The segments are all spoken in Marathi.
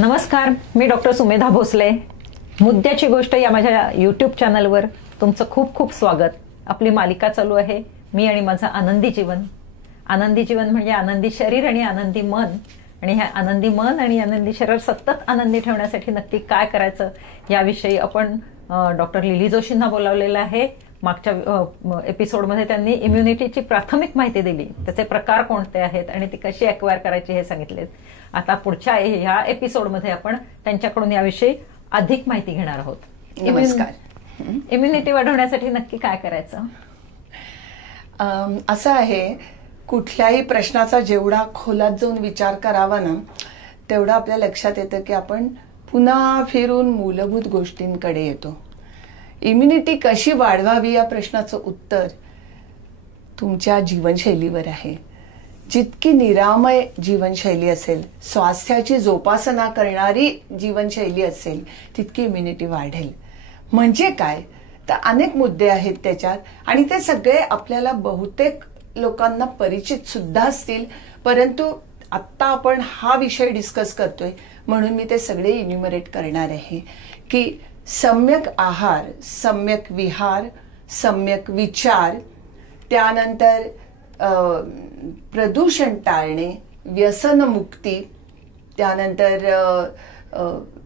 नमस्कार, मी डॉक्टर सुमेधा भोसले. मुद्द्याची गोष्ट या माझ्या यूट्यूब चॅनलवर तुमचं खूप खूप स्वागत. आपली मालिका चालू आहे मी आणि माझं आनंदी जीवन. आनंदी जीवन म्हणजे आनंदी शरीर आणि आनंदी मन. आणि ह्या आनंदी मन आणि आनंदी शरीर सतत आनंदी ठेवण्यासाठी नक्की काय करायचं याविषयी आपण डॉक्टर लिली जोशींना बोलावलेलं आहे. मागच्या एपिसोडमध्ये त्यांनी इम्युनिटीची प्राथमिक माहिती दिली, त्याचे प्रकार कोणते आहेत आणि ती कशी ॲक्वायर करायची हे सांगितले. आता पुढच्या ह्या एपिसोडमध्ये आपण त्यांच्याकडून याविषयी अधिक माहिती घेणार आहोत. नमस्कार. इम्युनिटी वाढवण्यासाठी नक्की काय करायचं? असं आहे, कुठल्याही प्रश्नाचा जेवढा खोलात जाऊन विचार करावा ना, तेवढं आपल्या लक्षात येतं की आपण पुन्हा फिरून मूलभूत गोष्टींकडे येतो. इम्युनिटी कशी वाढवावी या प्रश्नाचं उत्तर तुमच्या जीवनशैलीवर आहे. जितकी निरामय जीवनशैली असेल, स्वास्थ्याची जोपासना करणारी जीवनशैली असेल, तितकी इम्युनिटी वाढेल. म्हणजे काय तर अनेक मुद्दे आहेत त्याच्यात आणि ते सगळे आपल्याला बहुतेक लोकांना परिचित सुद्धा असतील, परंतु आत्ता आपण हा विषय डिस्कस करतोय म्हणून मी ते सगळे इन्युमरेट करणार आहे की सम्यक आहार, सम्यक विहार, सम्यक विचार, त्यानंतर प्रदूषण टाळणे, व्यसनमुक्ती, त्यानंतर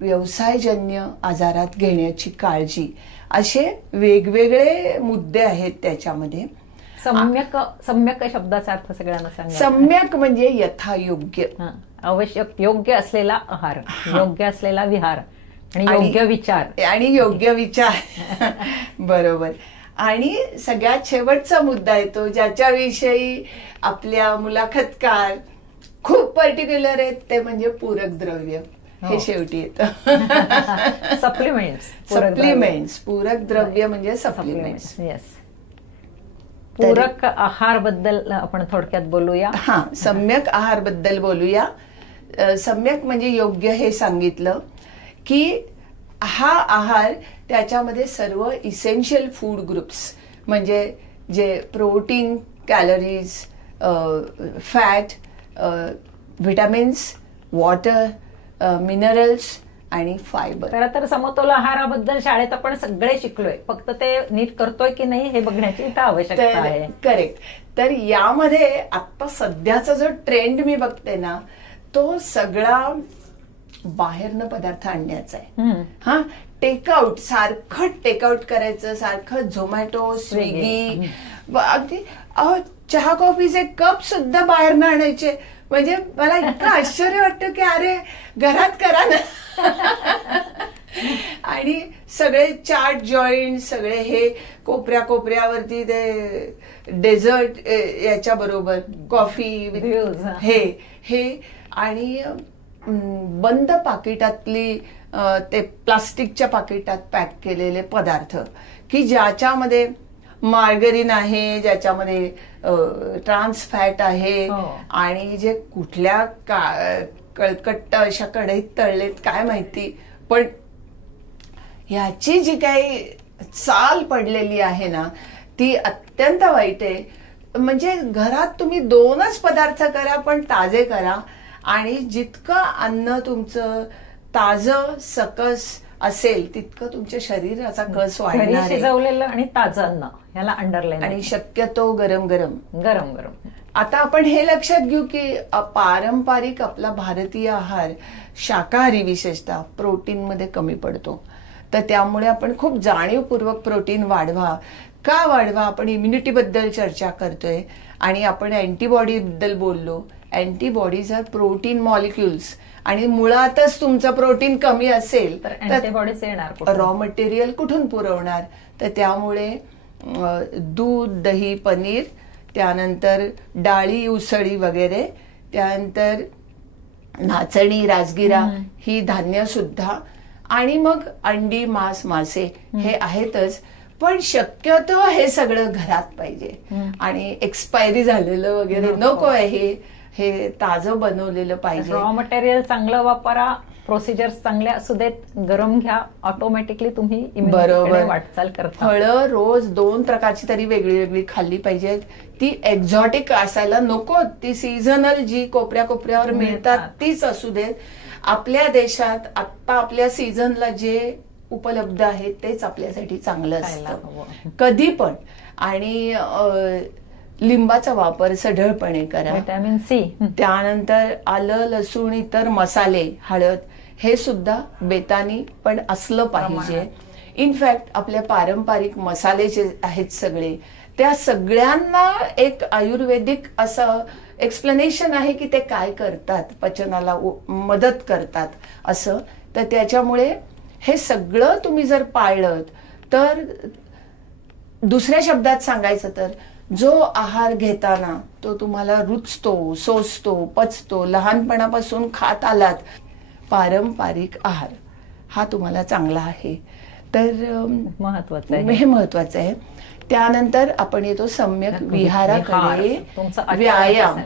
व्यवसायजन्य आजारात घेण्याची काळजी, असे वेगवेगळे मुद्दे आहेत त्याच्यामध्ये. सम्यक सम्यक शब्दाचा अर्थ सगळ्यांना सांगा. सम्यक म्हणजे यथायोग्य, आवश्यक, योग्य असलेला आहार, योग्य असलेला विहार आणि योग्य विचार. आणि योग्य विचार बरोबर. आणि सगळ्यात शेवटचा मुद्दा येतो ज्याच्याविषयी आपल्या मुलाखतकार खूप पर्टिक्युलर आहेत, ते म्हणजे पूरक द्रव्य. हे शेवटी येतं. सप्लिमेंट्स. पूरक द्रव्य म्हणजे सप्लिमेंट्स. येस. पूरक आहार बद्दल आपण थोडक्यात बोलूया. सम्यक आहार बद्दल बोलूया. सम्यक म्हणजे योग्य हे सांगितलं की हा आहार, त्याच्यामध्ये सर्व इसेन्शियल फूड ग्रुप्स म्हणजे जे protein, calories, fat, vitamins, water, minerals आणि फायबर. खरं तर समतोल आहाराबद्दल शाळेत आपण सगळे शिकलोय, फक्त ते नीट करतोय की नाही हे बघण्याची इथं आवश्यकता आहे. करेक्ट. तर यामध्ये आता सध्याचा जो ट्रेंड मी बघते ना, तो सगळा बाहेरनं पदार्थ आणण्याचा आहे. टेकआउट, सारखं टेकआउट करायचं, सारखं झोमॅटो, स्विगी, अगदी चहा कॉफीचे कप सुद्धा बाहेरनं आणायचे. म्हणजे मला इतकं आश्चर्य वाटतं की अरे घरात करा ना. आणि सगळे चाट जॉईंट, सगळे हे कोपऱ्या कोपऱ्यावरती ते डेझर्ट याच्या बरोबर कॉफी हे आणि बंद पाकिटातली ते प्लास्टिकच्या पाकिटात पॅक केलेले पदार्थ की ज्याच्यामध्ये मार्गरीन आहे, ज्याच्यामध्ये ट्रान्स फॅट आहे आणि जे कुठल्या कळकट्ट अशा कढईत तळलेत काय माहिती. पण ह्याची जी काही चाल पडलेली आहे ना, ती अत्यंत वाईट आहे. म्हणजे घरात तुम्ही 2च पदार्थ करा, पण ताजे करा. आणि जितकं अन्न तुमचं ताजं सकस असेल तितकं तुमच्या शरीराचा कस वाढणार आहे. शिजवलेलं आणि ताजं अन्न, ह्याला अंडरलाईन. आणि शक्यतो गरम गरम. आता आपण हे लक्षात घेऊ की पारंपरिक आपला भारतीय आहार, शाकाहारी विशेषतः, प्रोटीन मध्ये कमी पडतो. तर त्यामुळे आपण खूप जाणीवपूर्वक प्रोटीन वाढवा. का वाढवा? आपण इम्युनिटी बद्दल चर्चा करतोय आणि आपण अँटीबॉडी बद्दल बोललो. अँटीबॉडीज आर प्रोटीन मॉलिक्युल्स आणि मुळातच तुमचं प्रोटीन कमी असेल तर अँटीबॉडीज येणार, रॉ मटेरियल कुठून पुरवणार? तर त्यामुळे दूध, दही, पनीर, त्यानंतर डाळी, उसळी वगैरे, त्यानंतर नाचणी, राजगिरा ही धान्य सुद्धा, आणि मग अंडी, मांस, मासे हे आहेतच. पण शक्यतो हे सगळं घरात पाहिजे आणि एक्सपायरी झालेलं वगैरे नको आहे. हे ताजं बनवलेलं पाहिजे. रॉ मटेरियल चांगलं वापरा, प्रोसिजर्स चांगल्या असू देत, गरम घ्या, ऑटोमॅटिकली तुम्ही बरोबर वाटचाल करता. फळं रोज 2 प्रकारची तरी वेगळी वेगळी खाल्ली पाहिजेत. ती एक्झॉटिक असायला नको, ती सीझनल जी कोपऱ्या कोपऱ्यावर मिळतात तीच असू देत. आपल्या देशात आत्ता आपल्या सीझनला जे उपलब्ध आहे तेच आपल्यासाठी चांगलं असतं कधी पण. आणि लिंबाचा वापर सढळपणे करा. व्हिटॅमिन सी, त्यानंतर आलं, लसूण, इतर मसाले, हळद हे सुद्धा बेतानी पण असलं पाहिजे. इनफॅक्ट आपल्या पारंपरिक मसाले जे आहेत सगळे, त्या सगळ्यांना एक आयुर्वेदिक असं एक्सप्लेनेशन आहे की ते काय करतात, पचनाला मदत करतात असं. तर त्याच्यामुळे हे सगळं तुम्ही जर पाळलं तर, दुसऱ्या शब्दात सांगायचं तर, जो आहार घेताना तो तुम्हाला रुचतो, सोसतो, पचतो, लहानपणापासून खात आलात, पारंपरिक आहार हा तुम्हाला चांगला आहे. तर महत्वाचं आहे, हे महत्वाचं आहे. त्यानंतर आपण येतो सम्यक विहाराकडे, व्यायाम.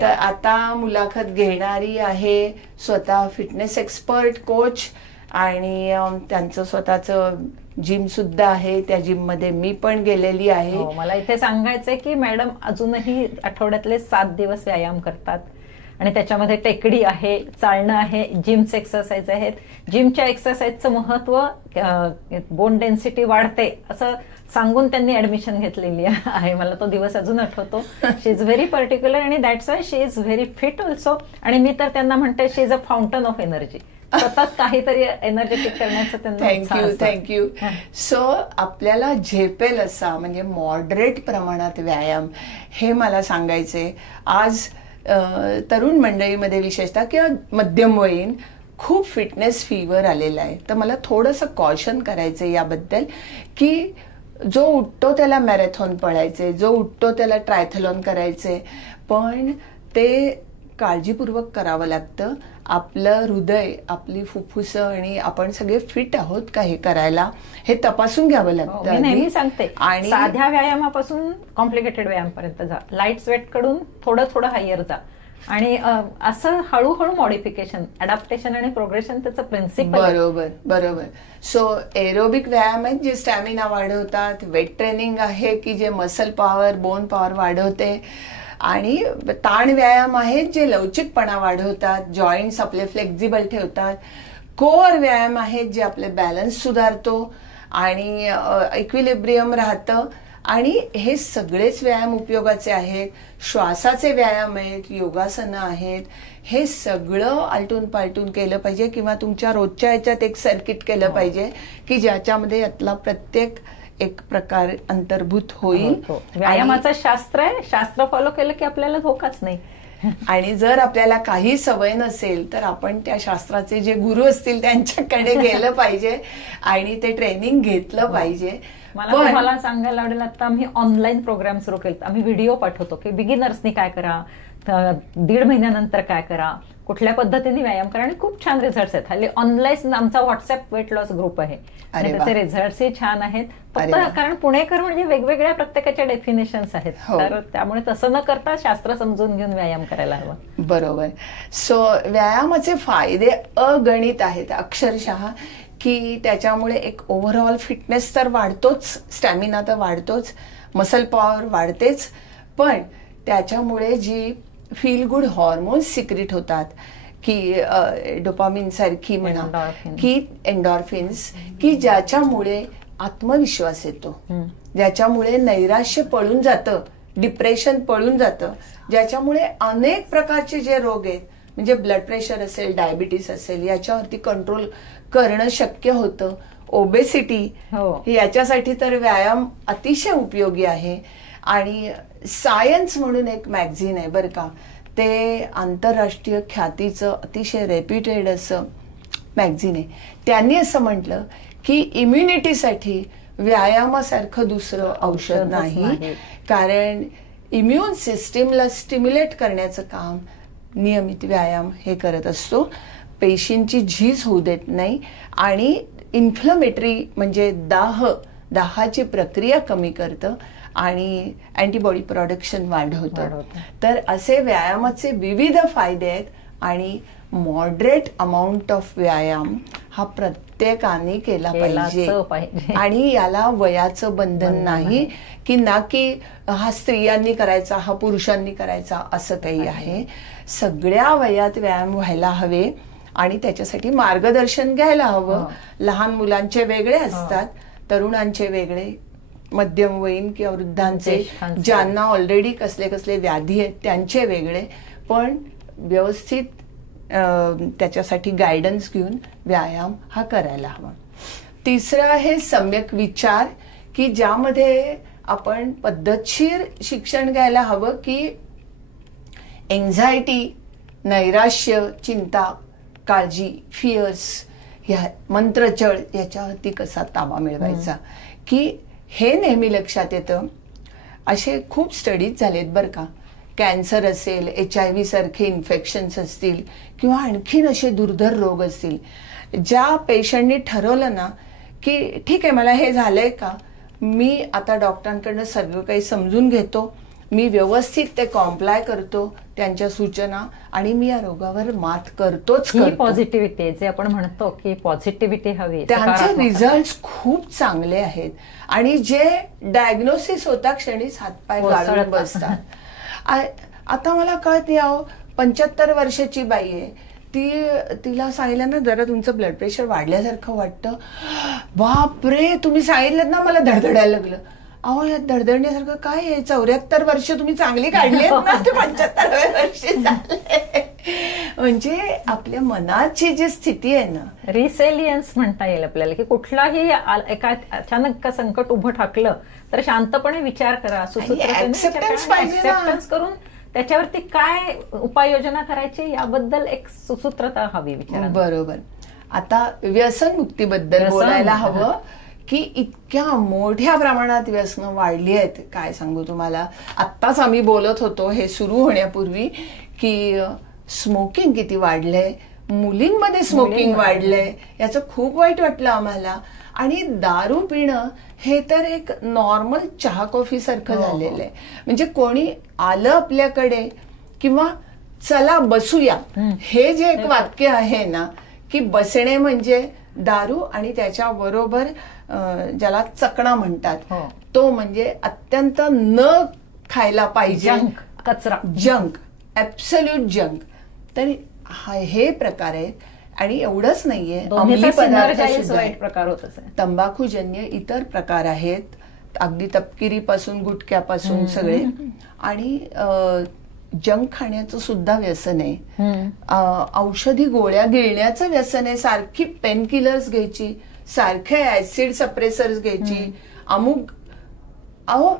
तर आता मुलाखत घेणारी आहे स्वतः फिटनेस एक्सपर्ट, कोच, आणि त्यांचं स्वतःचं जिम सुद्धा आहे. त्या जिम मध्ये मी पण गेलेली आहे. मला इथे सांगायचंय की मॅडम अजूनही आठवड्यातले 7 दिवस व्यायाम करतात आणि त्याच्यामध्ये टेकडी आहे, चालणं आहे, जिमचे एक्सरसाइज आहेत. जिमच्या एक्सरसाइजचं महत्व, बोन डेन्सिटी वाढते असं सांगून त्यांनी ऍडमिशन घेतलेली आहे. मला तो दिवस अजून आठवतो. शी इज व्हेरी पर्टिक्युलर आणि that's why she is very fit also. आणि मी तर त्यांना म्हणते she is a fountain of energy. सतत काहीतरी एनर्जेटिक करण्याचं त्यांना. थँक्यू. सो आपल्याला झेपेल असा म्हणजे मॉडरेट प्रमाणात व्यायाम, हे मला सांगायचे. आज तरुण मंडळीमध्ये विशेषतः किंवा मध्यमवयीन खूप फिटनेस फीवर आलेला आहे. तर मला थोडंसं कॉशन करायचं याबद्दल की जो उठतो त्याला मॅरेथॉन पळायचे, जो उठतो त्याला ट्रायथलॉन करायचे, पण ते काळजीपूर्वक करावं लागतं. आपलं हृदय, आपली फुफ्फुसं आणि आपण सगळे फिट आहोत का हे करायला, हे तपासून घ्यावं लागतं. मी नेहमी सांगते, आणि साध्या व्यायामापासून कॉम्प्लिकेटेड व्यायामापर्यंत जा, लाईट स्वेट कडून थोडं थोडं हायर जा, आणि असं हळूहळू मॉडिफिकेशन, अडॅप्टेशन आणि प्रोग्रेशन त्याचं प्रिन्सिपल. बरोबर. सो एरोबिक व्यायाम आहेत जे स्टॅमिना वाढवतात, वेट ट्रेनिंग आहे की जे मसल पॉवर, बोन पॉवर वाढवते, आणि ताण व्यायाम आहेत जे लवचिकपणा वाढवतात, जॉईंट्स आपले फ्लेक्झिबल ठेवतात. कोअर व्यायाम आहेत जे आपले बॅलन्स सुधारतो आणि इक्विलिब्रियम राहतं. आणि हे सगळेच व्यायाम उपयोगाचे आहेत. श्वासाचे व्यायाम आहेत, योगासनं आहेत. हे सगळं आलटून पालटून केलं पाहिजे किंवा तुमच्या रोजच्या ह्याच्यात एक सर्किट केलं पाहिजे की ज्याच्यामध्ये यातला प्रत्येक एक प्रकार अंतर्भूत होईल. व्यायामाचं शास्त्र आहे, शास्त्र फॉलो केलं की आपल्याला धोकाच नाही. आणि जर आपल्याला काही सवय नसेल तर आपण त्या शास्त्राचे जे गुरु असतील त्यांच्याकडे गेलं पाहिजे आणि ते ट्रेनिंग घेतलं पाहिजे. मला तुम्हाला सांगायला आवडेल, आता आम्ही ऑनलाईन प्रोग्राम सुरू केले. आम्ही व्हिडिओ पाठवतो की बिगिनर्सनी काय करा, 1.5 महिन्यानंतर काय करा, कुठल्या पद्धतीने व्यायाम करा, आणि खूप छान रिझल्ट्स आहेत. हल्ली ऑनलाईन आमचा व्हॉट्सअप वेट लॉस ग्रुप आहे आणि त्याचे रिझल्ट्सही छान आहेत. फक्त कारण पुणेकर म्हणजे वेगवेगळ्या प्रत्येकाच्या डेफिनेशन्स आहेत, तर त्यामुळे तसं न करता शास्त्र समजून घेऊन व्यायाम करायला हवा. बरोबर. सो व्यायामाचे फायदे अगणित आहेत अक्षरशः, की त्याच्यामुळे एक ओव्हरऑल फिटनेस तर वाढतोच, स्टॅमिना तर वाढतोच, मसल पॉवर वाढतेच, पण त्याच्यामुळे जी फील गुड हॉर्मोन्स सिक्रेट होतात की डोपामिन सारखी म्हणा की एन्डॉर्फिन्स, की ज्याच्यामुळे आत्मविश्वास येतो, ज्याच्यामुळे नैराश्य पळून जातं, डिप्रेशन पळून जातं, ज्याच्यामुळे अनेक प्रकारचे जे रोग आहेत म्हणजे ब्लड प्रेशर असेल, डायबिटीस असेल, याच्यावरती कंट्रोल करणं शक्य होतं. ओबेसिटी, याच्यासाठी तर व्यायाम अतिशय उपयोगी आहे. आणि सायन्स म्हणून एक मॅगझिन आहे बरं का, ते आंतरराष्ट्रीय ख्यातीचं अतिशय रेप्युटेड असं मॅगझिन आहे. त्यांनी असं म्हटलं की इम्युनिटीसाठी व्यायामासारखं दुसरं औषध नाही, कारण इम्युन सिस्टीमला स्टिम्युलेट करण्याचं काम नियमित व्यायाम हे करत असतो. पेशींची झीज होऊ देत नाही आणि इन्फ्लमेटरी म्हणजे दाहाची प्रक्रिया कमी करतं आणि अँटीबॉडी प्रोडक्शन वाढवतं. तर असे व्यायामाचे विविध फायदे आहेत आणि मॉडरेट अमाऊंट ऑफ व्यायाम हा प्रत्येकाने केला पाहिजे. आणि याला वयाचं बंधन नाही की ना की हा स्त्रियांनी करायचा, हा पुरुषांनी करायचा, असं काही आहे. सगळ्या वयात व्यायाम व्हायला हवे आणि त्याच्यासाठी मार्गदर्शन घ्यायला हवं. लहान मुलांचे वेगळे असतात, तरुणांचे वेगळे, मध्यमवयीन किंवा वृद्धांचे, ज्यांना ऑलरेडी कसले कसले व्याधी आहेत त्यांचे वेगळे, पण व्यवस्थित त्याच्यासाठी गायडन्स घेऊन व्यायाम हा करायला हवा. तिसरं आहे सम्यक विचार, की ज्यामध्ये आपण पद्धतशीर शिक्षण घ्यायला हवं की एन्झायटी, नैराश्य, चिंता, काळजी, फिअर्स, ह्या मंत्रचळ याच्यावरती कसा ताबा मिळवायचा, की हे नेहमी लक्षात येतं. असे खूप स्टडीज झालेत बरं का. कॅन्सर असेल, HIV सारखे इन्फेक्शन्स असतील किंवा आणखीन असे दुर्धर रोग असतील, ज्या पेशंटनी ठरवलं ना की ठीक आहे मला हे झालंय का, मी आता डॉक्टरांकडनं सगळं काही समजून घेतो, मी व्यवस्थित ते कॉम्प्लाय करतो त्यांच्या सूचना, आणि मी या रोगावर मात करतोच करतो. पॉझिटिव्हिटी जे आपण म्हणतो की पॉझिटिव्हिटी हवी, त्यांचे रिझल्ट खूप चांगले आहेत. आणि जे डायग्नोसिस होता क्षणीच हातपाय गाळून बसतात. आता मला कळते, 75 वर्षाची बाई आहे, तिला सांगितलं ना जरा तुमचं ब्लड प्रेशर वाढल्यासारखं वाटतं, बापरे तुम्ही सांगितलं ना मला धडधडायला लागलं. अहो या धडधडण्यासारखं काय आहे, 74 वर्ष तुम्ही चांगली काढली ना, ते 75व्या वर्षी झाले. म्हणजे आपल्या मनाची जी स्थिती आहे ना, रिसेलियन्स म्हणता येईल आपल्याला, की कुठलाही एका अचानक संकट उभं ठाकलं तर शांतपणे विचार करा, ऍक्सेप्टन्स करून त्याच्यावरती काय उपाययोजना करायची याबद्दल एक सुसूत्रता हवी विचार. बरोबर. आता व्यसनमुक्तीबद्दल बोलायला हवं, की इतक्या मोठ्या प्रमाणात व्यसनं वाढली आहेत, काय सांगू तुम्हाला. आत्ताच आम्ही बोलत होतो हे सुरू होण्यापूर्वी की स्मोकिंग किती वाढलंय, मुलींमध्ये स्मोकिंग वाढलंय, याचं खूप वाईट वाटलं आम्हाला. आणि दारू पिणं हे तर एक नॉर्मल चहा कॉफी सारखं झालेलं आहे. म्हणजे कोणी आलं आपल्याकडे किंवा चला बसूया, हे जे एक वाक्य आहे ना, की बसणे म्हणजे दारू आणि त्याच्या बरोबर ज्याला चकणा म्हणतात, तो म्हणजे अत्यंत न खायला पाहिजे कचरा, जंक, ऍब्सोल्यूट जंक. तर हे प्रकार आहेत. आणि एवढंच नाहीये, अंमली पदार्थ प्रकार होत, तंबाखूजन्य इतर प्रकार आहेत, अगदी तपकिरी पासून गुटख्यापासून सगळे. आणि जंक खाण्याचं सुद्धा व्यसन आहे, औषधी गोळ्या गिळण्याचं व्यसन आहे, सारखी पेन किलर्स घ्यायची, सारखे ऍसिड सप्रेसर्स घ्यायची, अमुक. अहो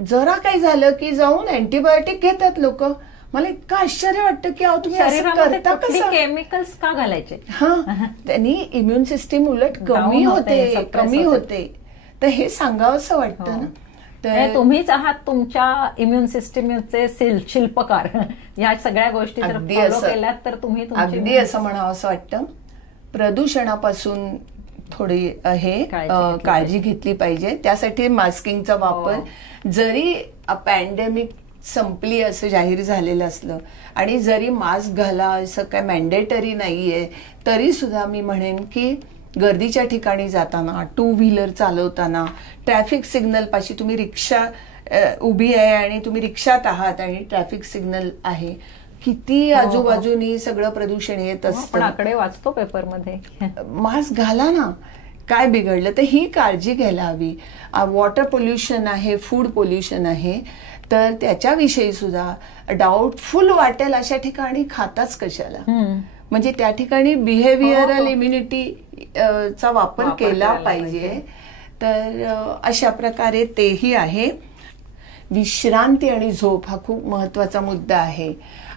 जरा काही झालं की जाऊन अँटीबायोटिक घेतात लोक. मला इतकं आश्चर्य वाटतं की तुम्ही असं करता कसं, केमिकल्स का घालायचे. त्यांनी इम्युन सिस्टीम उलट कमी होते. तर हे सांगावंसं वाटतं ना. तर तुम्हीच आहात तुमच्या इम्युन सिस्टीमचे शिल्पकार. या सगळ्या गोष्टी जर फॉलो केल्यात तर तुम्ही अगदी असं म्हणावंसं वाटतं. प्रदूषणापासून थोडी काळजी घेतली पाहिजे. त्यासाठी मास्किंगचा वापर, जरी पॅन्डेमिक संपली असं जाहीर झालेलं असलं आणि जरी मास्क घाला असं काय मॅन्डेटरी नाहीये, तरी सुद्धा मी म्हणेन की गर्दीच्या ठिकाणी जाताना, टू व्हीलर चालवताना, ट्रॅफिक सिग्नल पाशी, तुम्ही रिक्षा उभी आहे आणि तुम्ही रिक्षात आहात आणि ट्रॅफिक सिग्नल आहे, किती आजूबाजूनी सगळं प्रदूषण येत असतं. आकडे वाचतो पेपरमध्ये. मास्क घाला ना, काय बिघडलं. तर ही काळजी घ्यायला हवी. वॉटर पोल्युशन आहे, फूड पोल्युशन आहे, तर त्याच्याविषयी सुद्धा डाऊटफुल वाटेल अशा ठिकाणी खाताच कशाला. म्हणजे त्या ठिकाणी बिहेवियरल इम्युनिटी चा वापर केला पाहिजे. तर अशा प्रकारे तेही आहे. विश्रांती आणि झोप हा खूप महत्वाचा मुद्दा आहे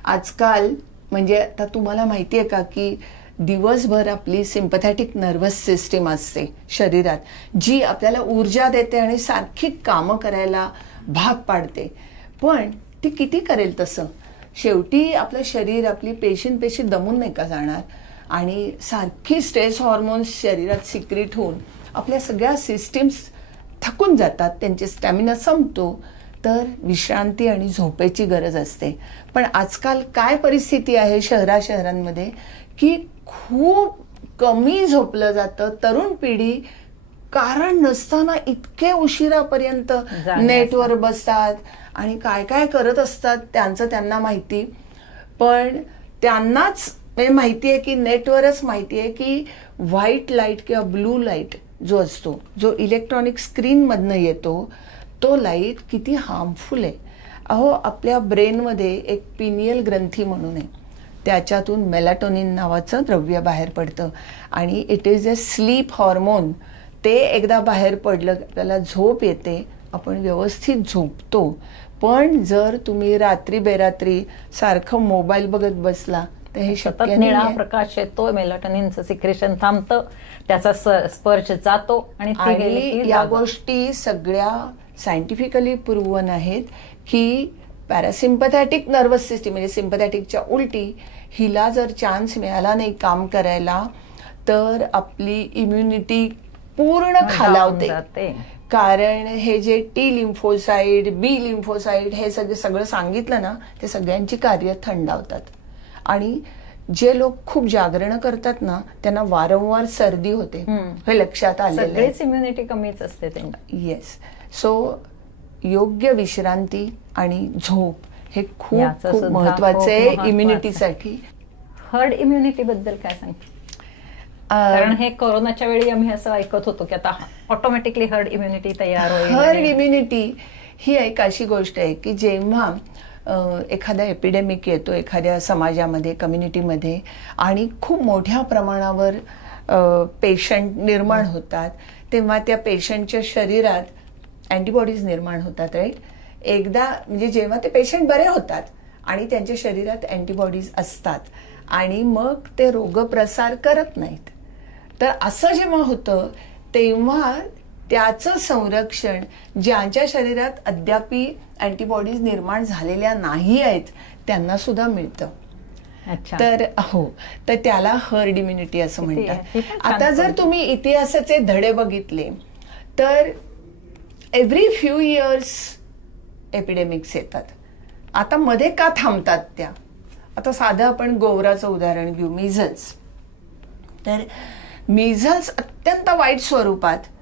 आजकाल. म्हणजे आता तुम्हाला माहिती आहे का की दिवसभर आपली सिम्पथॅटिक नर्वस सिस्टीम असते शरीरात, जी आपल्याला ऊर्जा देते आणि सारखी कामं करायला भाग पाडते. पण ती किती करेल तसं, शेवटी आपलं शरीर, आपली पेशी दमून नाही का जाणार. आणि सारखी स्ट्रेस हॉर्मोन्स शरीरात सिक्रेट होऊन आपल्या सगळ्या सिस्टीम्स थकून जातात, त्यांचे स्टॅमिना संपतो. तर विश्रांती आणि झोपेची गरज असते. पण आजकाल काय परिस्थिती आहे शहरांमध्ये की खूप कमी झोपलं जातं. तरुण पिढी कारण नसताना इतके उशिरापर्यंत नेटवर बसतात आणि काय काय करत असतात त्यांचं त्यांना माहिती. पण त्यांनाच म्हणजे माहिती आहे की नेटवरच माहिती आहे की व्हाईट लाईट किंवा ब्लू लाईट जो असतो, जो इलेक्ट्रॉनिक स्क्रीनमधनं येतो, तो लाईट किती हार्मफुल आहे. अहो, आपल्या ब्रेनमध्ये एक पिनियल ग्रंथी म्हणून आहे, त्याच्यातून मेलाटोनिन नावाचं द्रव्य बाहेर पडतं आणि it is a slip hormone. ते एकदा बाहेर पडलं आपल्याला झोप येते, आपण व्यवस्थित झोपतो. पण जर तुम्ही रात्री बेरात्री सारखं मोबाईल बघत बसला तर हे शक्य नाही. निळा प्रकाश येतो, मेलाटोनिनचं सिक्रेशन थांबतं, त्याचा स्पर्श जातो आणि या गोष्टी सगळ्या सायंटिफिकली प्रूव्हन आहेत की पॅरासिम्पथॅटिक नर्वस सिस्टीम म्हणजे सिम्पथॅटिकच्या उलटी हिला जर चान्स मिळाला नाही काम करायला तर आपली इम्युनिटी पूर्ण खालावते. कारण हे जे टी लिम्फोसाइड, बी लिम्फोसाइड हे सगळं सांगितलं ना, ते सगळ्यांची कार्य थंडावतात. आणि जे लोक खूप जागरण करतात ना त्यांना वारंवार सर्दी होते, हे लक्षात आलेलं आहे. इम्युनिटी कमीच असते त्यांना. येस. सो योग्य विश्रांती आणि झोप हे खूप खूप महत्वाचं आहे इम्युनिटीसाठी. हर्ड इम्युनिटी बद्दल काय सांगते? कारण हे कोरोनाच्या वेळी आम्ही असं ऐकत होतो की आता ऑटोमॅटिकली हर्ड इम्युनिटी तयार होईल. हर्ड इम्युनिटी ही एक अशी गोष्ट आहे की जेव्हा एखादा एपिडेमिक येतो एखाद्या समाजामध्ये, कम्युनिटीमध्ये आणि खूप मोठ्या प्रमाणावर पेशंट निर्माण होतात, तेव्हा त्या पेशंटच्या शरीरात अँटीबॉडीज निर्माण होतात. राईट. एकदा म्हणजे जेव्हा ते पेशंट बरे होतात आणि त्यांच्या शरीरात अँटीबॉडीज असतात आणि मग ते रोगप्रसार करत नाहीत, तर असं जेव्हा होतं तेव्हा त्याचं संरक्षण ज्यांच्या शरीरात अद्यापी अँटीबॉडीज निर्माण झालेल्या नाही आहेत त्यांना सुद्धा मिळतं. तर हो, तर त्याला हर्ड इम्युनिटी असं म्हणतात. आता जर तुम्ही इतिहासाचे धडे बघितले तर एव्हरी फ्यू इयर्स एपिडेमिक्स येतात. आता मध्ये का थांबतात त्या? आता साधं आपण गोवराचं उदाहरण घेऊ, मिझल्स. तर मिझल्स अत्यंत वाईट स्वरूपात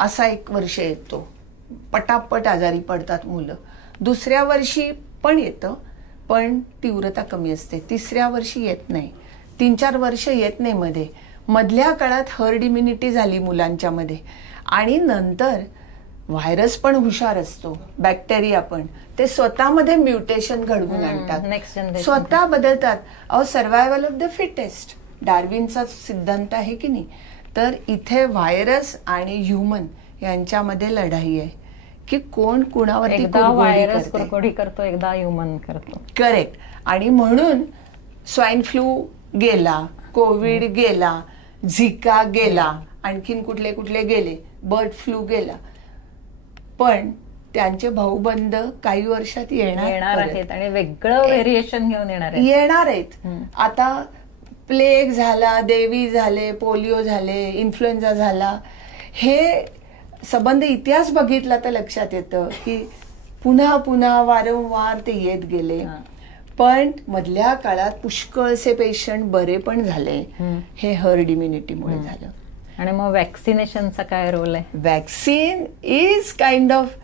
असा एक वर्ष येतो, पटापट आजारी पडतात मुलं. दुसऱ्या वर्षी पण येतं पण तीव्रता कमी असते. तिसऱ्या वर्षी येत नाही, 3-4 वर्ष येत नाही मध्ये. मधल्या काळात हर्ड इम्युनिटी झाली मुलांच्या मध्ये आणि नंतर व्हायरस पण हुशार असतो, बॅक्टेरिया पण, ते स्वतःमध्ये म्युटेशन घडवून आणतात, स्वतः बदलतात. अहो, सर्व्हायव्हल ऑफ द फिटेस्ट डार्विनचा सिद्धांत आहे की नाही. तर इथे व्हायरस आणि ह्युमन यांच्यामध्ये लढाई आहे की कोण कुणावरती कुरघोडी करतो, एकदा ह्युमन करतो. करेक्ट. आणि म्हणून स्वाईन फ्लू गेला, कोविड गेला, झिका गेला, आणखीन कुठले कुठले गेले, बर्ड फ्लू गेला. पण त्यांचे भाऊबंद काही वर्षात येणार आहेत आणि वेगळं व्हेरिएशन घेऊन येणार आहेत. आता प्लेग झाला, देवी झाले, पोलिओ झाले, इन्फ्लुएन्झा झाला. हे संबंध इतिहास बघितला तर लक्षात येतं की पुन्हा पुन्हा वारंवार ते येत गेले. पण मधल्या काळात पुष्कळसे पेशंट बरे पण झाले, हे हर्ड इम्युनिटीमुळे झालं. आणि मग वॅक्सिनेशनचा काय रोल आहे? Vaccine is kind of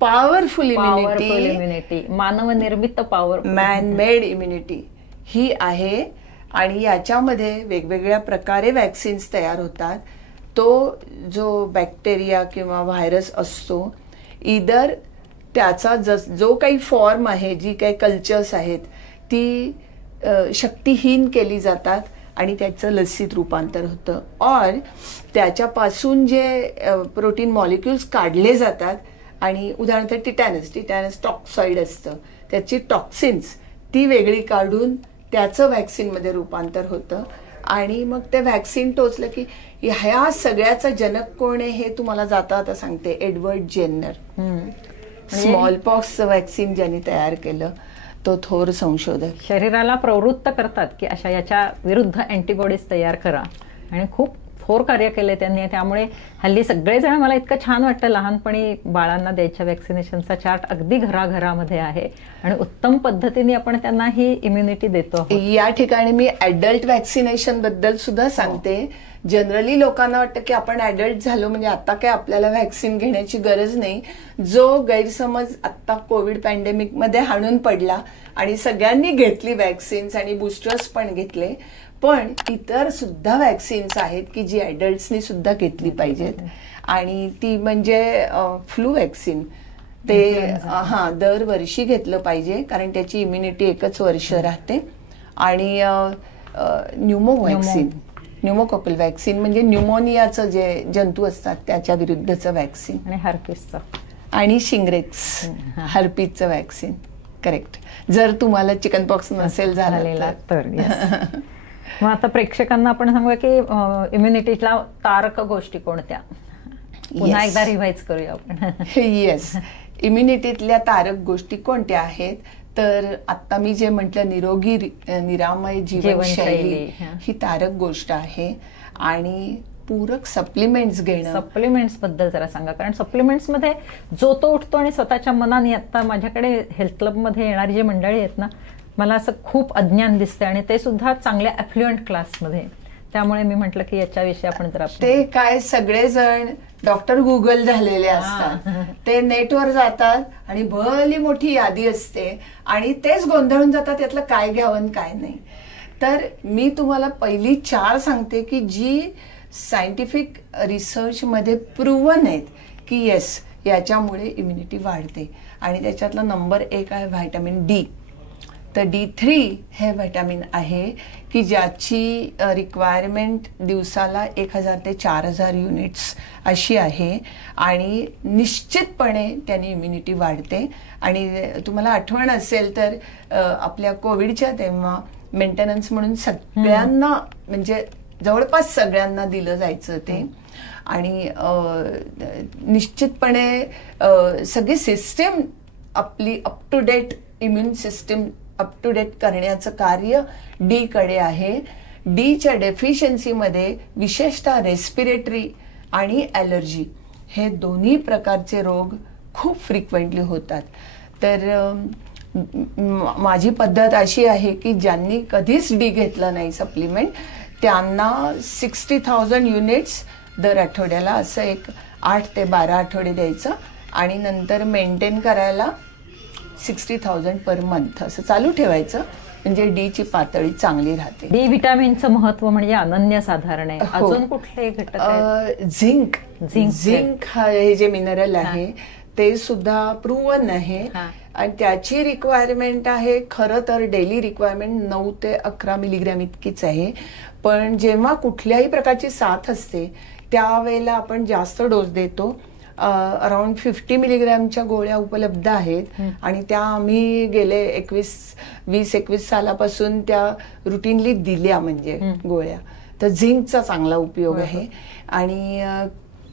powerful immunity, मानव निर्मित पॉवर, मॅन मेड इम्युनिटी ही आहे. आणि याच्यामध्ये वेगवेगळ्या प्रकारे वॅक्सिन्स तयार होतात. तो जो बॅक्टेरिया किंवा व्हायरस असतो, इधर त्याचा जो काही फॉर्म आहे, जी काही कल्चर्स आहेत ती शक्तिहीन केली जातात आणि त्याचं लसीत रूपांतर होतं. और त्याच्यापासून जे प्रोटीन मॉलिक्युल्स काढले जातात आणि उदाहरणार्थ टिटॅनस टॉक्साइड असतं, त्याची टॉक्सिन्स ती वेगळी काढून त्याचं व्हॅक्सिनमध्ये रूपांतर होतं. आणि मग ते व्हॅक्सिन टोचलं की ह्या सगळ्याचं जनक कोण आहे हे तुम्हाला जाता आता सांगते. एडवर्ड जेन्नर, स्मॉलपॉक्सचं व्हॅक्सिन ज्यांनी तयार केलं, तो थोर संशोधक. शरीराला प्रवृत्त करतात की अशा याच्या विरुद्ध अँटीबॉडीज तयार करा आणि खूप थोर कार्य केले त्यांनी. त्यामुळे हल्ली सगळेजण, मला इतकं छान वाटतं, लहानपणी बाळांना द्यायच्या वॅक्सिनेशनचा चार्ट अगदी घराघरामध्ये आहे आणि उत्तम पद्धतीने आपण त्यांना ही इम्युनिटी देतो. या ठिकाणी मी ऍडल्ट व्हॅक्सिनेशन बद्दल सुद्धा सांगते. जनरली लोकांना वाटतं की आपण ऍडल्ट झालो म्हणजे आता काय आपल्याला व्हॅक्सिन घेण्याची गरज नाही. जो गैरसमज आता कोविड पॅन्डेमिक मध्ये हाणून पडला आणि सगळ्यांनी घेतली व्हॅक्सिन्स आणि बुस्टर्स पण घेतले, पण इतर सुद्धा वॅक्सिन्स आहेत की जी ऍडल्ट्सनी सुद्धा घेतली पाहिजेत. आणि ती म्हणजे फ्लू वॅक्सिन, ते दरवर्षी घेतलं पाहिजे कारण त्याची इम्युनिटी 1 वर्ष राहते. आणि न्यूमो वॅक्सिन, न्यूमोकॉकल वॅक्सिन म्हणजे न्यूमोनियाचं जे जंतू असतात त्याच्या विरुद्धचं वॅक्सिन. आणि हर्पिसचं आणि शिंगरेक्स हर्पीजचं वॅक्सिन. करेक्ट. जर तुम्हाला चिकन पॉक्स नसेल झालेला तर. मग आता प्रेक्षकांना आपण सांगूया की इम्युनिटीला तारक गोष्टी कोणत्या, पुन्हा एकदा रिवाइज करूया आपण. येस, इम्युनिटीतल्या तारक गोष्टी कोणत्या आहेत तर आता मी जे म्हटलं निरोगी निरामय जीवनशैली ही तारक गोष्ट आहे. आणि पूरक सप्लिमेंट्स घेणं. सप्लिमेंट्स बद्दल जरा सांगा, कारण सप्लिमेंट्स मध्ये जो तो उठतो आणि स्वतःच्या मनाने. आता माझ्याकडे हेल्थ क्लब मध्ये येणारी जी मंडळी आहेत ना, मला असं खूप अज्ञान दिसते आणि ते सुद्धा चांगल्या अफ्लुएंट क्लासमध्ये. त्यामुळे मी म्हटलं की याच्याविषयी आपण जरा. ते काय सगळेजण डॉक्टर गुगल झालेले असतात, ते नेटवर जातात आणि भली मोठी यादी असते आणि तेच गोंधळून जातात यातलं काय घ्यावं काय नाही. तर मी तुम्हाला पहिली 4 सांगते की जी सायंटिफिक रिसर्च मध्ये प्रूव्हन आहेत की येस याच्यामुळे इम्युनिटी वाढते. आणि त्याच्यातला नंबर 1 आहे व्हायटामिन डी. तर D3 हे व्हिटॅमिन आहे की ज्याची रिक्वायरमेंट दिवसाला 1000 ते 4000 युनिट्स अशी आहे. आणि निश्चितपणे त्याने इम्युनिटी वाढते. आणि तुम्हाला आठवण असेल तर आपल्या कोविडच्या तेव्हा मेंटेनन्स म्हणून सगळ्यांना म्हणजे जवळपास सगळ्यांना दिलं जायचं ते. आणि निश्चितपणे सगळी सिस्टीम आपली up to date, immune system up to date करण्याचं कार्य डी कडे आहे. डीच्या डेफिशियन्सीमध्ये विशेषतः रेस्पिरेटरी आणि ॲलर्जी हे दोन्ही प्रकारचे रोग खूप फ्रिक्वेंटली होतात. तर माझी पद्धत अशी आहे की ज्यांनी कधीच डी घेतलं नाही सप्लिमेंट त्यांना 60,000 युनिट्स दर आठवड्याला असं एक 8 ते 12 आठवडे द्यायचं. आणि नंतर मेंटेन करायला 60,000 पर मंथ असं चालू ठेवायचं. म्हणजे डी ची पातळी चांगली राहते. डी व्हिटॅमिनचं महत्व म्हणजे अनन्यसाधारण आहे. अजून कुठले घटक आहेत? झिंक. झिंक हे जे मिनरल आहे ते सुद्धा प्रूव्हन आहे. आणि त्याची रिक्वायरमेंट आहे खरं तर डेली रिक्वायरमेंट 9 ते 11 मिलीग्रॅम इतकीच आहे. पण जेव्हा कुठल्याही प्रकारची साथ असते त्यावेळेला आपण जास्त डोस देतो. अराउंड 50 मिलीग्रॅमच्या गोळ्या उपलब्ध आहेत आणि त्या आम्ही गेले 20-21 सालापासून त्या रुटीनली दिल्या म्हणजे गोळ्या. तर झिंकचा चांगला उपयोग आहे. आणि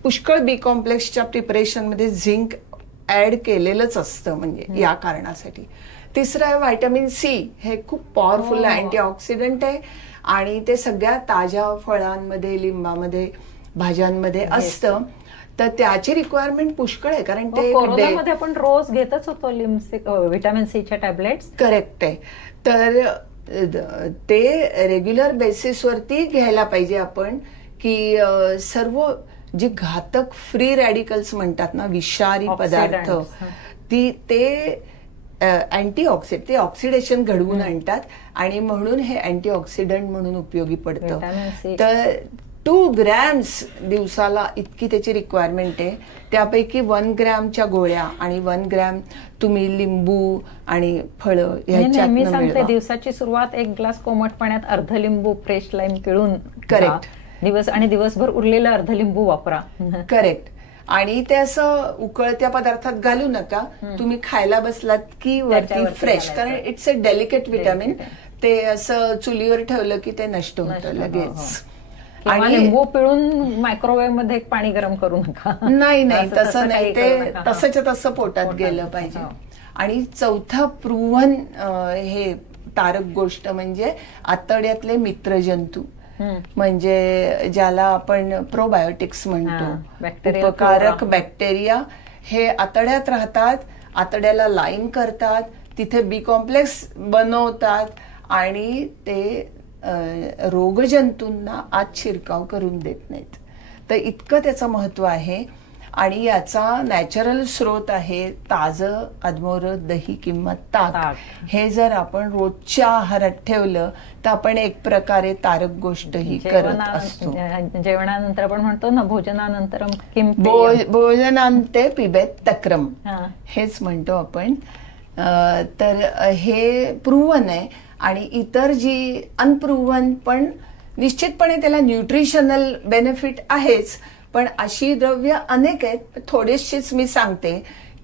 पुष्कळ बी कॉम्प्लेक्सच्या प्रिपरेशनमध्ये झिंक ऍड केलेलंच असतं म्हणजे या कारणासाठी. तिसरं आहे व्हायटामिन सी. हे खूप पॉवरफुल अँटीऑक्सिडंट आहे आणि ते सगळ्या ताज्या फळांमध्ये, लिंबामध्ये, भाज्यांमध्ये असतं. तर त्याची रिक्वायरमेंट पुष्कळ आहे कारण ते कोरोनामध्ये आपण रोज घेतच होतो व्हिटॅमिन सीच्या टॅबलेट्स. करेक्ट आहे. तर ते रेग्युलर बेसिसवरती घ्यायला पाहिजे आपण की सर्व जे घातक फ्री रॅडिकल्स म्हणतात ना, विषारी पदार्थ, ते अँटीऑक्सिडंट, ते ऑक्सिडेशन घडवून आणतात आणि म्हणून हे अँटीऑक्सिडंट म्हणून उपयोगी पडतं. तर 2 ग्रॅम्स दिवसाला इतकी त्याची रिक्वायरमेंट आहे. त्यापैकी 1 ग्रॅमच्या गोळ्या आणि 1 ग्रॅम तुम्ही लिंबू आणि फळं ह्याच्यात. मी सांगते दिवसाची सुरुवात 1 ग्लास कोमट पाण्यात अर्ध लिंबू फ्रेश लाईम पिळून. करेक्ट. दिवसभर उरलेलं अर्ध लिंबू वापरा. करेक्ट. आणि ते असं उकळत्या पदार्थात घालू नका. तुम्ही खायला बसलात की वरती फ्रेश, कारण इट्स अ डेलिकेट व्हिटॅमिन. ते असं चुलीवर ठेवलं की ते नष्ट होतं लगेच. आणि लिंबू पिळून मायक्रोवेव्ह मध्ये पाणी गरम करू नका. नाही तसं नाही. ते तसंच्या तसं पोटात गेलं पाहिजे. आणि चौथा प्रूव्हन हे तारक गोष्ट म्हणजे आतड्यातले मित्रजंतू, म्हणजे ज्याला आपण प्रोबायोटिक्स म्हणतो, उपकारक बॅक्टेरिया, हे आतड्यात राहतात, आतड्याला लाईन करतात, तिथे बी कॉम्प्लेक्स बनवतात आणि ते रोगजंतूंना आत शिरकाव करून देत नाहीत. तर इतकं त्याचं महत्व आहे. आणि याचा नॅचरल स्रोत आहे ताजं अधमोरं दही किंवा ताक. हे जर आपण रोजच्या आहारात ठेवलं तर आपण एक प्रकारे तारक गोष्ट ही करत असतो. जेवणानंतर आपण म्हणतो ना भोजनानंतर भोजनांते पिबेत तक्रम हेच म्हणतो आपण. तर हे प्रूव्हन आहे. आणि इतर जी अनप्रूव्हन पण निश्चितपणे त्याला न्यूट्रिशनल बेनिफिट आहेच, पण अशी द्रव्य अनेक आहेत. थोडेशीच मी सांगते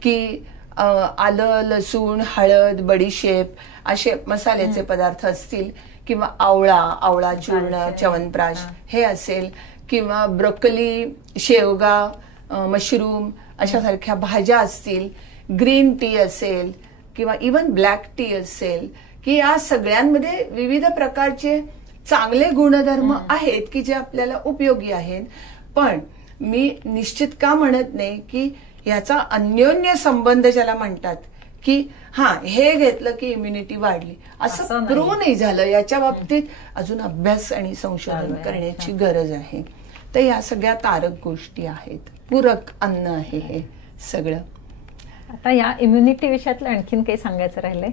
की आलं, लसूण, हळद, बडीशेप असे मसाल्याचे पदार्थ असतील, किंवा आवळा चूर्ण, च्यवनप्राश हे असेल, किंवा ब्रोकोली, शेवगा, मशरूम अशासारख्या भाज्या असतील, ग्रीन टी असेल किंवा इव्हन ब्लॅक टी असेल, की या सगळ्यांमध्ये विविध प्रकारचे चांगले गुणधर्म आहेत की जे आपल्याला उपयोगी आहेत. पण मी निश्चित का म्हणत नाही की याचा अन्योन्य संबंध ज्याला म्हणतात की हे घेतलं की इम्युनिटी वाढली, असं प्रूव्ह नाही झालं. याच्या बाबतीत अजून अभ्यास आणि संशोधन करण्याची गरज आहे. तर या सगळ्या तारक गोष्टी आहेत, पूरक अन्न आहे हे सगळं. आता या इम्युनिटी विषयातलं आणखीन काही सांगायचं राहिलंय?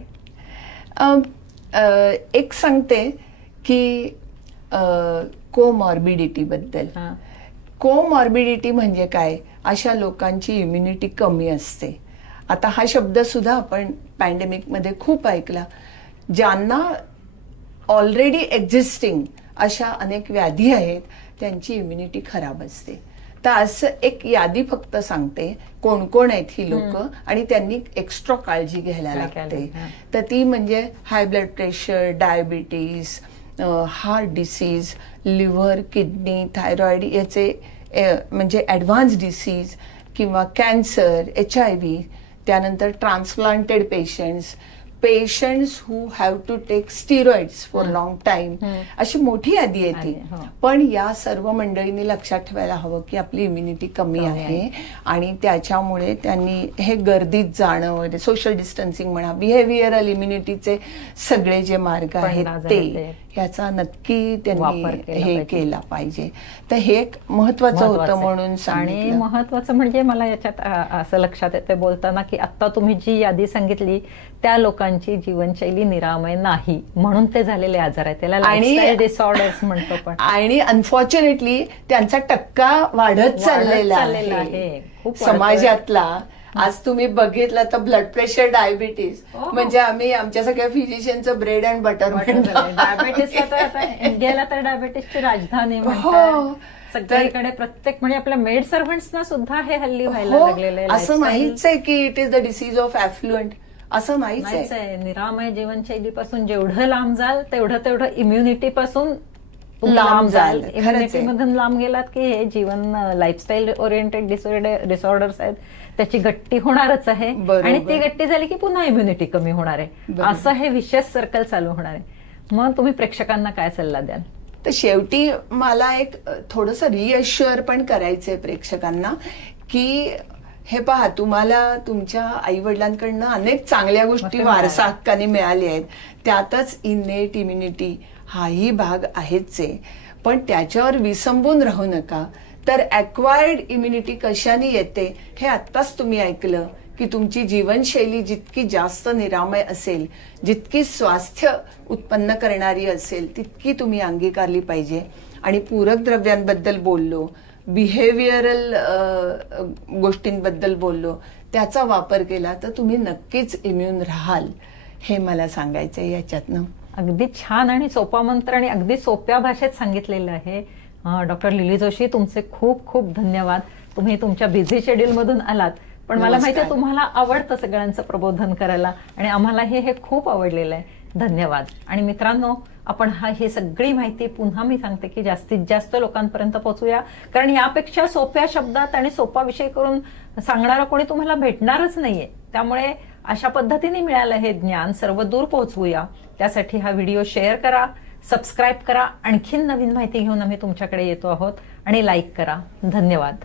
एक सांगते की कोमॉर्बिडिटी बद्दल. कोमॉर्बिडिटी म्हणजे काय? अशा लोकांची इम्युनिटी कमी असते. आता हा शब्द सुद्धा आपण पॅन्डेमिक मध्ये खूप ऐकला. ज्यांना ऑलरेडी एक्झिस्टिंग अशा अनेक व्याधी आहेत त्यांची इम्युनिटी खराब असते. तर असं एक यादी फक्त सांगते कोण कोण आहेत ही लोक आणि त्यांनी एक्स्ट्रा काळजी घ्यायला लागते. तर ती म्हणजे high blood pressure, diabetes, heart disease, liver, kidney, thyroid याचे म्हणजे ऍडव्हान्स डिसीज, किंवा कॅन्सर, HIV, त्यानंतर transplanted patients who have to take steroids for long time, अशी मोठी यादी आहे ती. पण या सर्व मंडळींनी लक्षात ठेवायला हवं की आपली इम्युनिटी कमी आहे आणि त्याच्यामुळे त्यांनी हे गर्दीत जाणं वगैरे, सोशल डिस्टन्सिंग म्हणा, बिहेव्हिअरल इम्युनिटीचे सगळे जे मार्ग आहेत ते ह्याचा नक्की त्यांनी हे केला पाहिजे. तर हे एक महत्वाचं होतं म्हणून सांगितलं. आणि महत्वाचं म्हणजे मला याच्यात असं लक्षात येतं बोलताना की आता तुम्ही जी यादी सांगितली त्या लोकांची जीवनशैली निरामय नाही म्हणून ते झालेले आजार आहेत, त्याला लाईफस्टाईल डिसऑर्डर्स म्हणतो. पण आणि अनफॉर्च्युनेटली त्यांचा टक्का वाढत चाललेला आहे समाजातला. आज तुम्ही बघितलं तर ब्लड प्रेशर, डायबिटीज म्हणजे आम्ही आमच्या सगळ्या फिजिशियनचं ब्रेड अँड बटर डायबिटीस. इंडियाला तर डायबिटीसची राजधानी म्हणतात. सगळीकडे प्रत्येक म्हणजे आपल्या मेड सर्व्हंट्सना सुद्धा हे हल्ली व्हायला लागलेलं आहे. असं नाहीच आहे की it is the disease of affluent, असं नाहीच आहे. निरामय जीवनशैलीपासून जेवढं लांब जाल तेवढं इम्युनिटी पासून लांब जाल. इम्युनिटी मधून लांब गेलात की हे जीवन लाईफस्टाईल ओरिएंटेड डिसऑर्डर्स आहेत त्याची गट्टी होणारच आहे. आणि ती गट्टी झाली की पुन्हा इम्युनिटी कमी होणार आहे. असं हे विशेष सर्कल चालू होणार आहे. मग तुम्ही प्रेक्षकांना काय सल्ला द्याल? तर शेवटी मला एक थोडंसं रिअश्युअर पण करायचंय प्रेक्षकांना की हे पहा, तुम्हाला तुमच्या आई वडिलांकडनं अनेक चांगल्या गोष्टी वारसा हक्काने मिळाल्या आहेत. त्यातच इनेट इम्युनिटी हाही भाग आहेच आहे. पण त्याच्यावर विसंबून राहू नका. तर ॲक्वायर्ड इम्युनिटी कशाने येते हे आत्ताच तुम्ही ऐकलं की तुमची जीवनशैली जितकी जास्त निरामय असेल, जितकी स्वास्थ्य उत्पन्न करणारी असेल तितकी तुम्ही अंगीकारली पाहिजे. आणि पूरक द्रव्यांबद्दल बोललो, बिहेव्हिअरल गोष्टींबद्दल बोललो, त्याचा वापर केला तर तुम्ही नक्कीच इम्युन राहाल, हे मला सांगायचंय याच्यातनं. अगदी छान आणि सोपा मंत्र आणि अगदी सोप्या भाषेत सांगितलेलं आहे. डॉक्टर लिली जोशी, तुमचे खूप खूप धन्यवाद. तुम्ही तुमच्या बिझी शेड्यूल मधून आलात, पण मला माहिती आहे तुम्हाला आवडतं सगळ्यांचं प्रबोधन करायला आणि आम्हाला हे खूप आवडलेलं आहे. धन्यवाद. आणि मित्रांनो, आपण ही सगळी माहिती पुन्हा मी सांगते की जास्तीत जास्त लोकांपर्यंत पोहोचूया, कारण यापेक्षा सोप्या शब्दात आणि सोपा विषय करून सांगणारा कोणी तुम्हाला भेटणारच नाहीये. त्यामुळे अशा पद्धतीने मिळालं हे ज्ञान सर्व दूर पोहोचवूया. त्यासाठी हा व्हिडिओ शेअर करा, सबस्क्राईब करा. आणखीन नवीन माहिती घेऊन आम्ही तुमच्याकडे येतो आहोत. आणि लाईक करा. धन्यवाद.